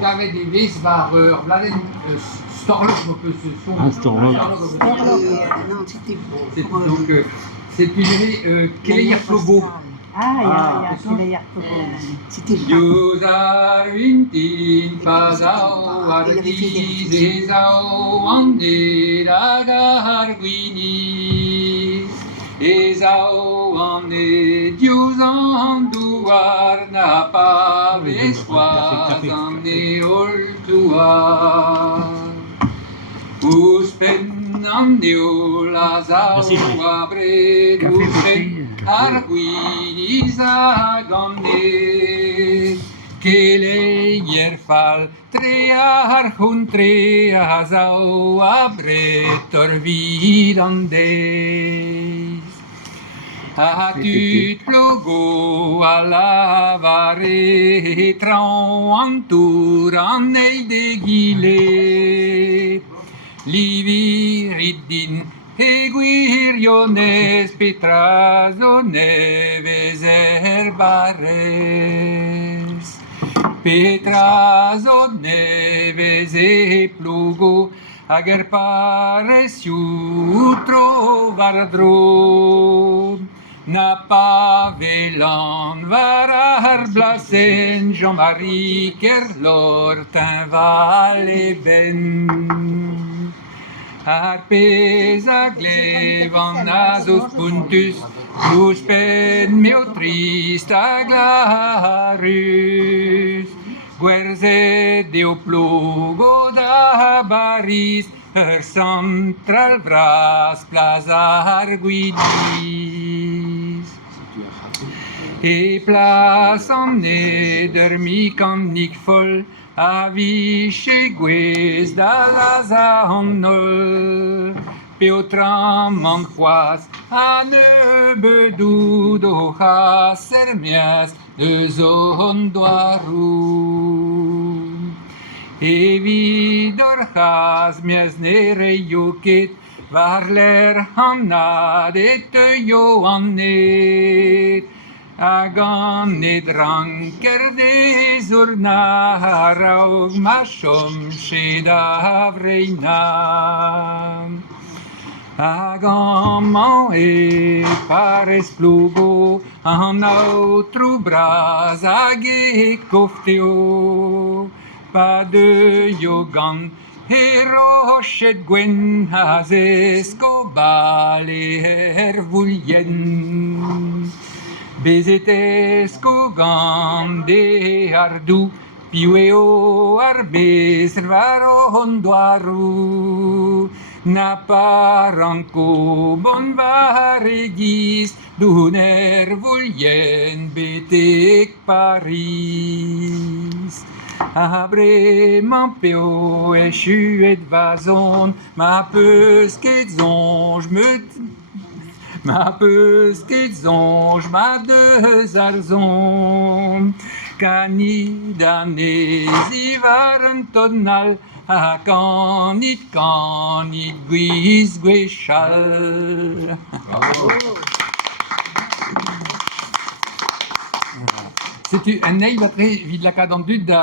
Kave die wees waar bladen storlog op ce son. Un storlog. Non, c'était Donc c'est une Kéleir Flobo. c'était Yosa Wintin Pazao Argiz Ezao Ande Dagar Guini Ezao Ande Diusan Duar Napa Vesquaz Ande Oltua Uspen Andeo Lazao Abre Uspen Arguiniza Gande Kéleir Fal Trear Hun Treazao Abretor Vidandes Atut plogo a lavare Tran antur an de gile Liviridin Eguiriones Petrazoneves herbares Petrazoneves e plugo Ager pares trovar dro Napa velan varar blasen Jean-Marie Kerlortin vale ben Arpes aglevan asos puntus Uspen meo trist aglarus Guerze deo plugo da baris central vras plaza arguidis E plas an neder mikannik fol A viche gwez da laza an nol Peotram an c'hoaz a nebedou do sermias de zon doarou Evidor c'haz mias nere ket var l'er hanad et yo an net Hag an edranker des ur naraog ma chom ched avreina Hag an man e pares plugo an aotrou braz hag e kofteo Pa de yogan e rochet gwen az escobal e voulien Bezet escogan de ardou Piou ar bez var on doarou Napa ranko bon var egis Douner voulien betek Paris Abremañ peo e chuet vazon Ma peus ket zonj Ma peus ket zonj ma deus ar zon Kanit anezi war un tonnal Ha kanit gwiz gwechal C'est un eil batre vid lakaat an dud da